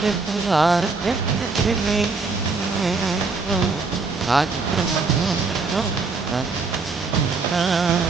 Thank you.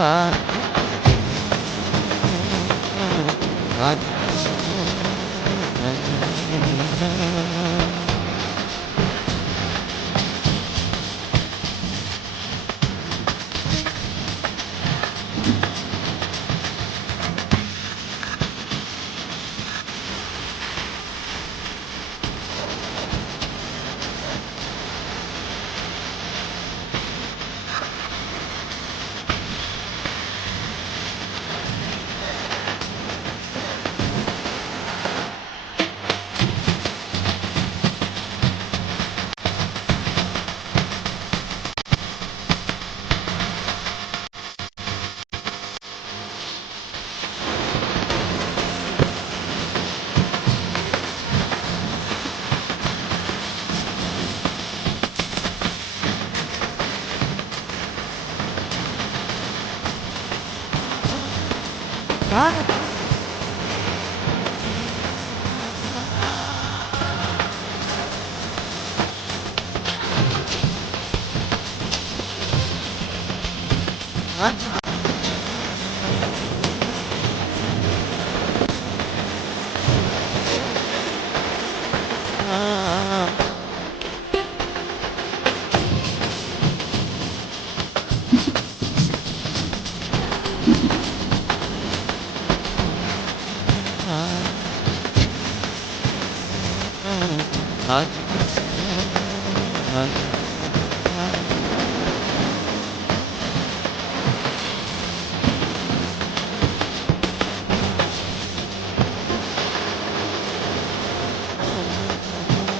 God. 들어갑니다. 아,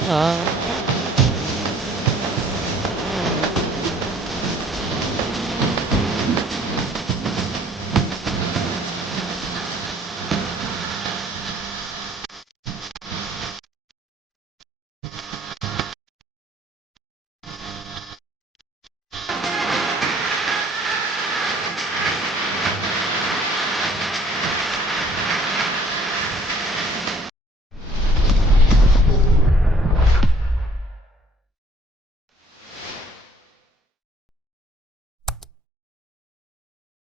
아.